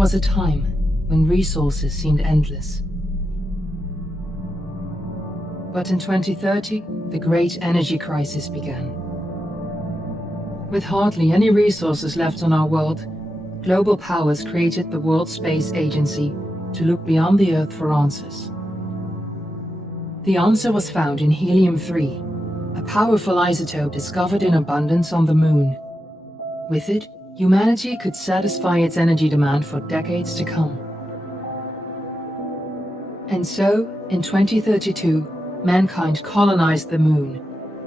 was a time when resources seemed endless. But in 2030, the great energy crisis began. With hardly any resources left on our world, global powers created the World Space Agency to look beyond the Earth for answers. The answer was found in helium-3, a powerful isotope discovered in abundance on the Moon. With it, humanity could satisfy its energy demand for decades to come. And so, in 2032, mankind colonized the Moon.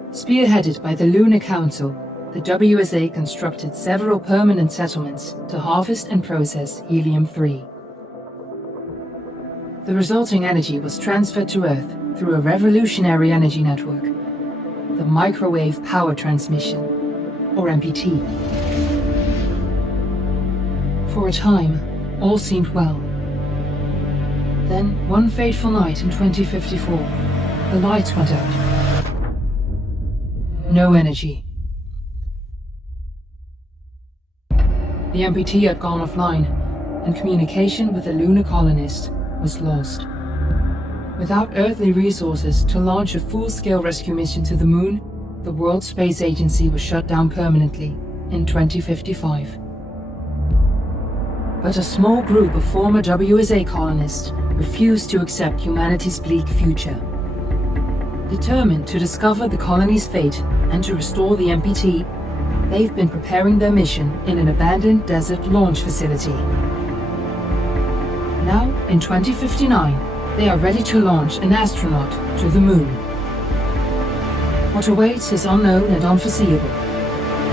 Spearheaded by the Lunar Council, the WSA constructed several permanent settlements to harvest and process helium-3. The resulting energy was transferred to Earth through a revolutionary energy network, the Microwave Power Transmission, or MPT. For a time, all seemed well. Then, one fateful night in 2054, the lights went out. No energy. The MPT had gone offline, and communication with the lunar colonist was lost. Without earthly resources to launch a full-scale rescue mission to the Moon, the World Space Agency was shut down permanently in 2055. But a small group of former WSA colonists refused to accept humanity's bleak future. Determined to discover the colony's fate and to restore the MPT, they've been preparing their mission in an abandoned desert launch facility. Now, in 2059, they are ready to launch an astronaut to the Moon. What awaits is unknown and unforeseeable,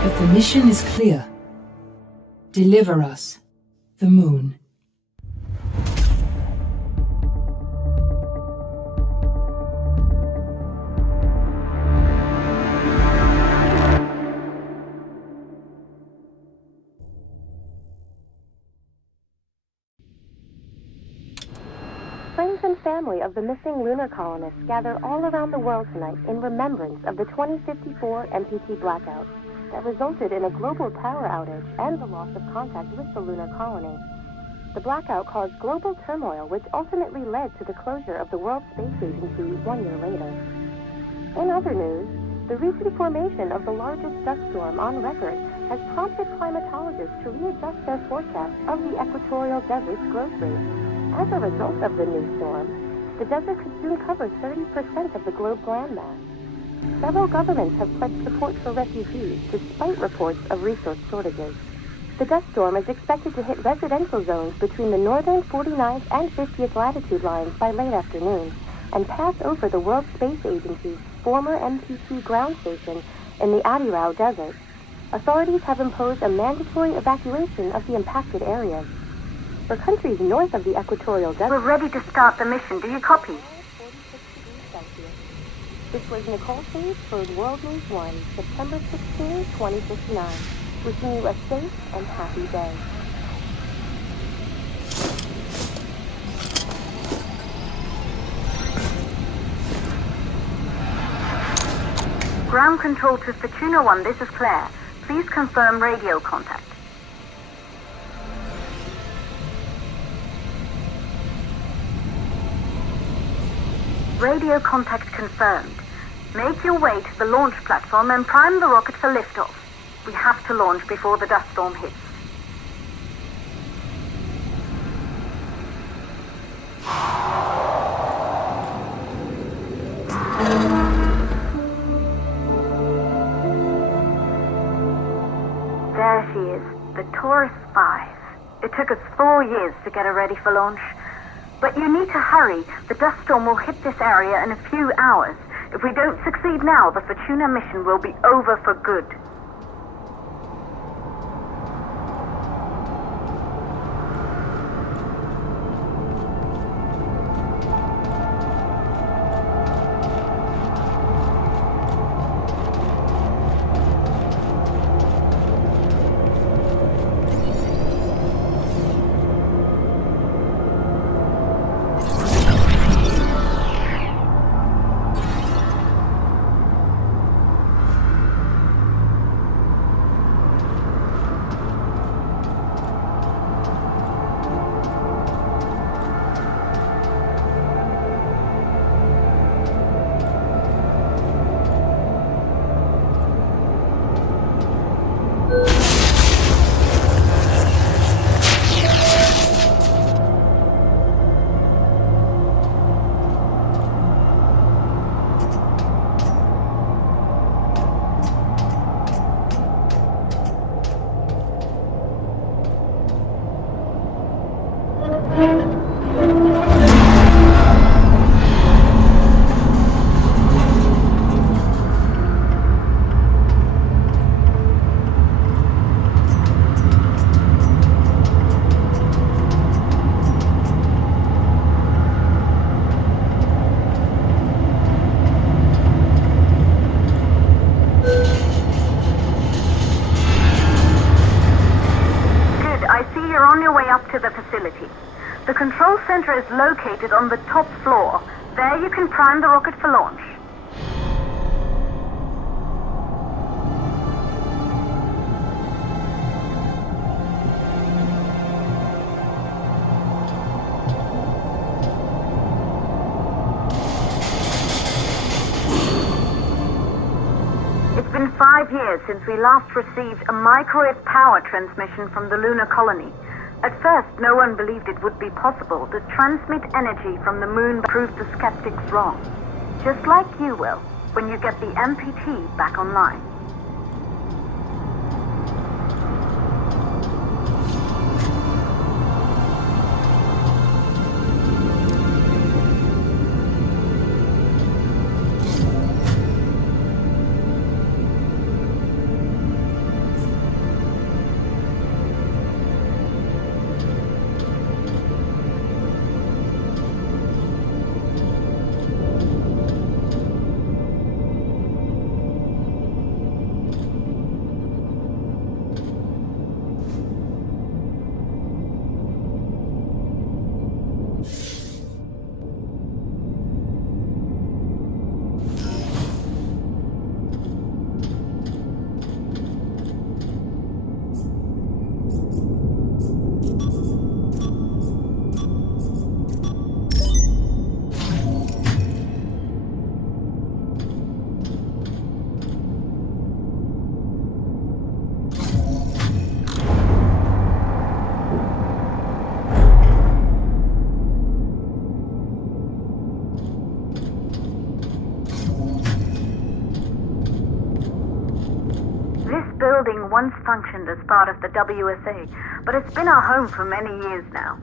but the mission is clear. Deliver us the Moon. Friends and family of the missing lunar colonists gather all around the world tonight in remembrance of the 2054 MPT blackout that resulted in a global power outage and the loss of contact with the lunar colony. The blackout caused global turmoil, which ultimately led to the closure of the World Space Agency 1 year later. In other news, the recent formation of the largest dust storm on record has prompted climatologists to readjust their forecast of the equatorial desert's growth rate. As a result of the new storm, the desert could soon cover 30% of the globe's landmass. Several governments have pledged support for refugees, despite reports of resource shortages. The dust storm is expected to hit residential zones between the northern 49th and 50th latitude lines by late afternoon, and pass over the World Space Agency's former MPT ground station in the Adirau Desert. Authorities have imposed a mandatory evacuation of the impacted areas. For countries north of the equatorial desert... We're ready to start the mission. Do you copy? This was Nicole Sage for World News 1, September 16, 2059. Wishing you a safe and happy day. Ground control to Fortuna 1, this is Claire. Please confirm radio contact. Radio contact confirmed. Make your way to the launch platform and prime the rocket for liftoff. We have to launch before the dust storm hits. There she is, the Taurus 5. It took us 4 years to get her ready for launch. But you need to hurry. The dust storm will hit this area in a few hours. If we don't succeed now, the Fortuna mission will be over for good. is located on the top floor. There you can prime the rocket for launch. It's been 5 years since we last received a microwave power transmission from the lunar colony. At first, no one believed it would be possible to transmit energy from the moon, but proved the skeptics wrong. Just like you will, when you get the MPT back online. Building once functioned as part of the WSA, but it's been our home for many years now.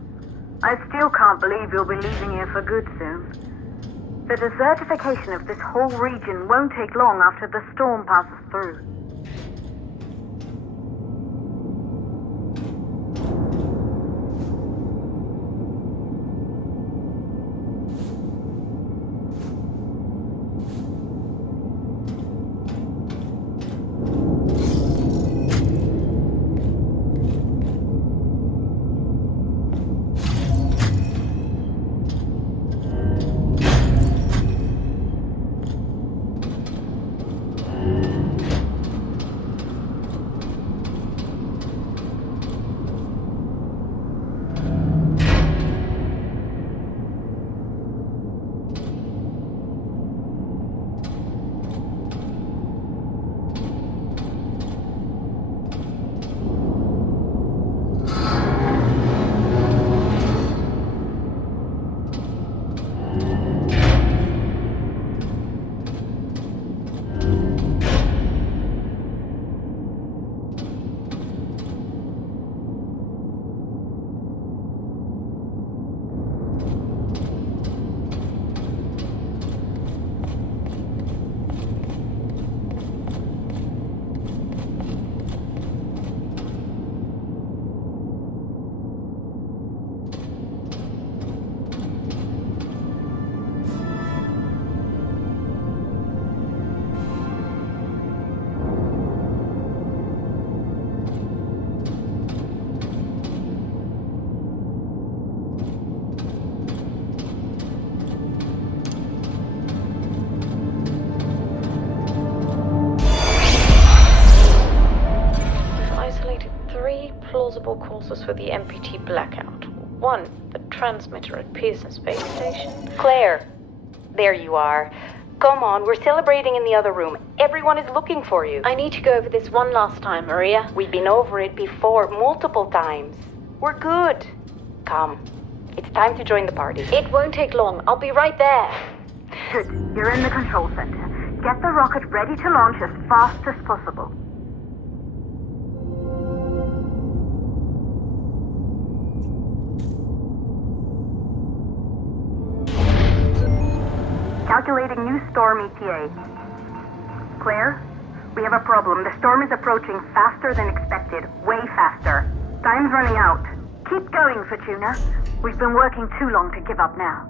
I still can't believe you'll be leaving here for good soon. The desertification of this whole region won't take long after the storm passes through. Plausible causes for the MPT blackout. 1, the transmitter at Pearson Space Station. Claire, there you are. Come on, we're celebrating in the other room. Everyone is looking for you. I need to go over this one last time, Maria. We've been over it before, multiple times. We're good. Come, it's time to join the party. It won't take long. I'll be right there. Good. You're in the control center. Get the rocket ready to launch as fast as possible. Calculating new storm ETA. Claire, we have a problem. The storm is approaching faster than expected. Way faster. Time's running out. Keep going, Fortuna. We've been working too long to give up now.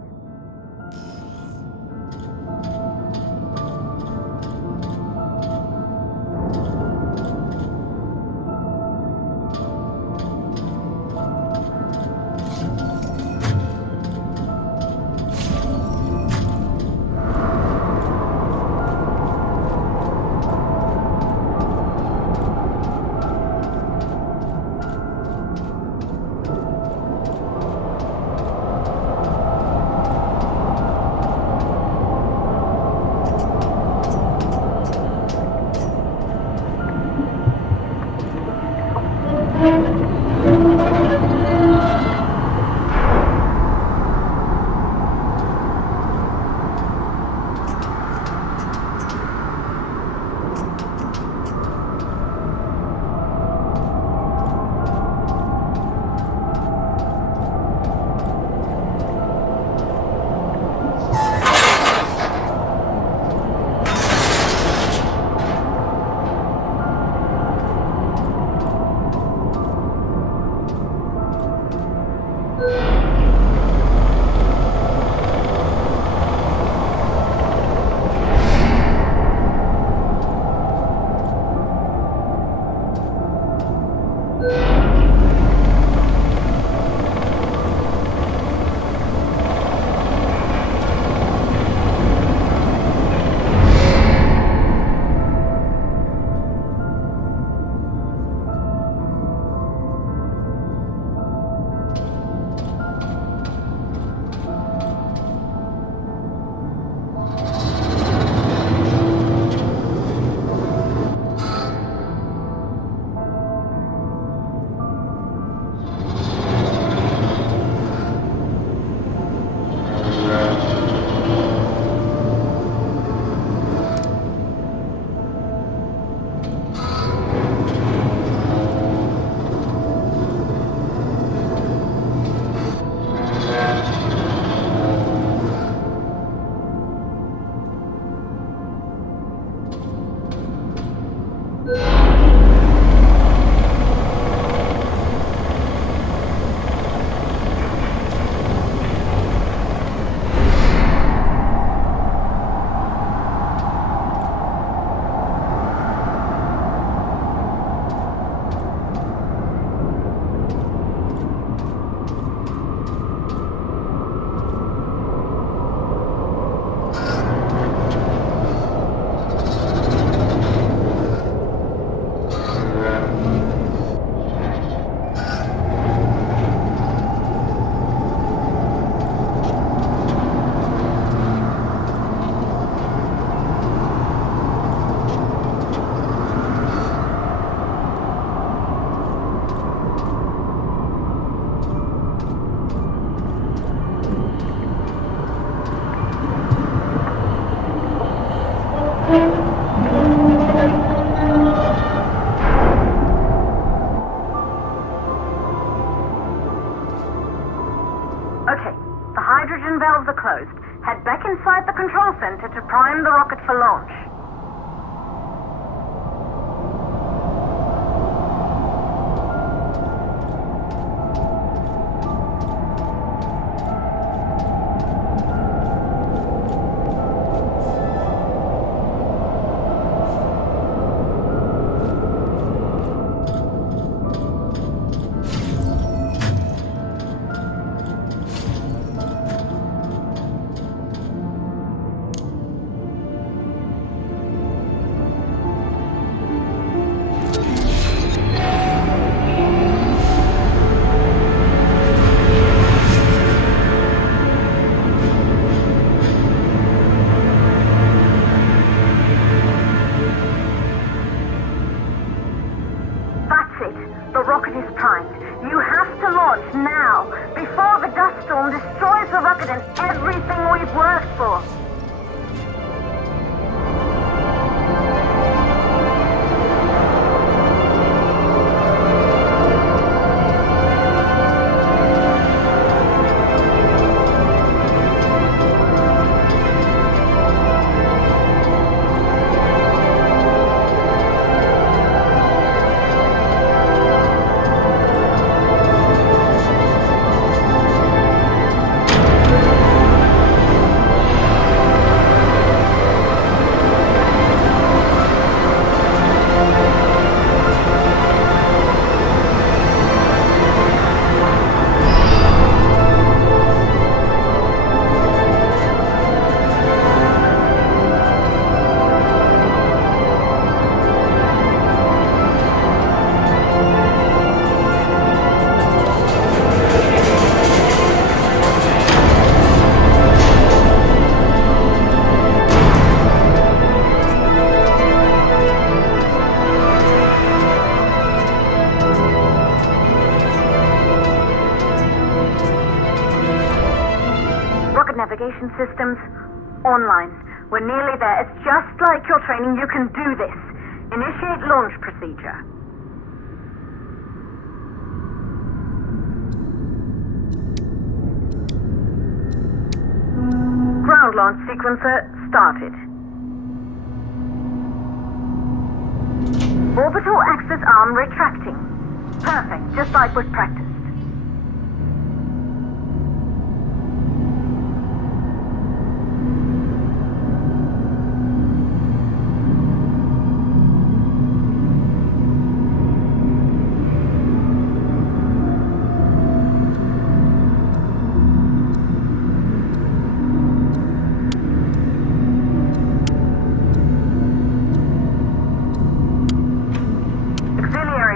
Okay, the hydrogen valves are closed. Head back inside the control center to prime the rocket for launch. The rocket is primed. You have to launch now, before the dust storm destroys the rocket and everything we've worked for. Navigation systems online. We're nearly there. It's just like your training. You can do this. Initiate launch procedure. Ground launch sequencer started. Orbital axis arm retracting. Perfect, just like we've practiced.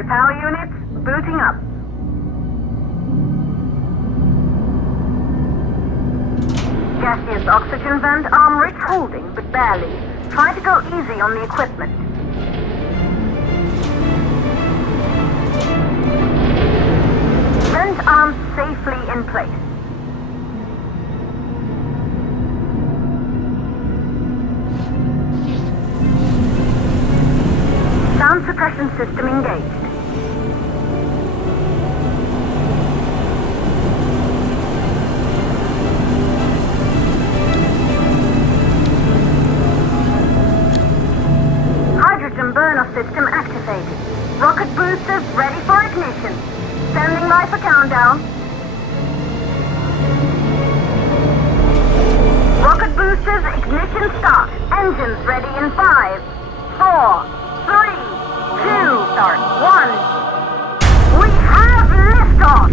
Power units booting up. Gaseous oxygen vent arm rich holding, but barely. Try to go easy on the equipment. Vent arms safely in place. Sound suppression system engaged. Burner system activated. Rocket boosters ready for ignition. Standing by for countdown. Rocket boosters ignition start. Engines ready in 5, 4, 3, 2, start 1. We have liftoff!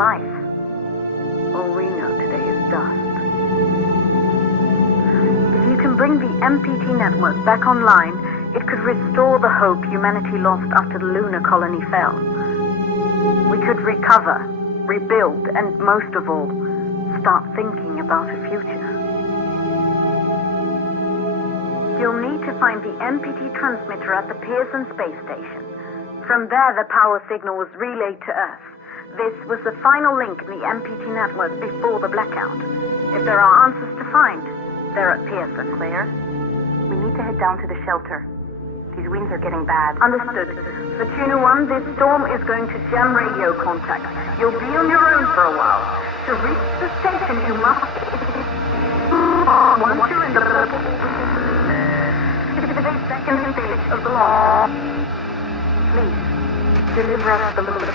life. All we know today is dust. If you can bring the MPT network back online, it could restore the hope humanity lost after the lunar colony fell. We could recover, rebuild, and most of all, start thinking about a future. You'll need to find the MPT transmitter at the Pearson space station. From there, the power signal was relayed to Earth. This was the final link in the MPT network before the blackout. If there are answers to find, they're at Pearson. Claire, we need to head down to the shelter. These winds are getting bad. Understood. Fortuna 1, this storm is going to jam radio contact. You'll be on your own for a while. To reach the station, you must... Once you're in the... second stage of the launch. Please, deliver us the loop.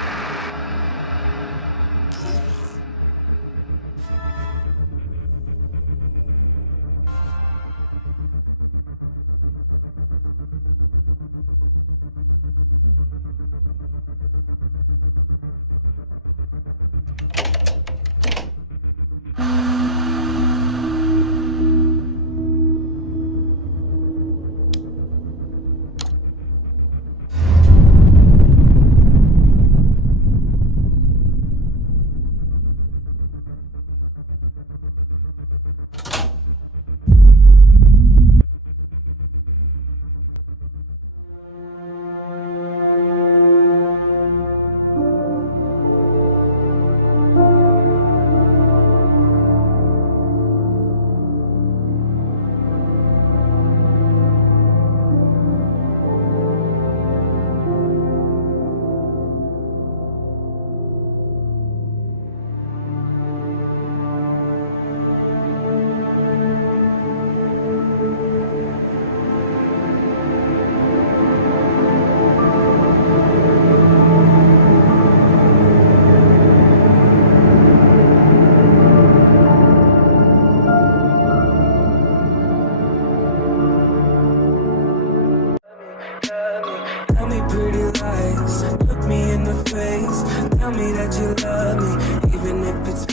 Tell me pretty lies, look me in the face. Tell me that you love me, even if it's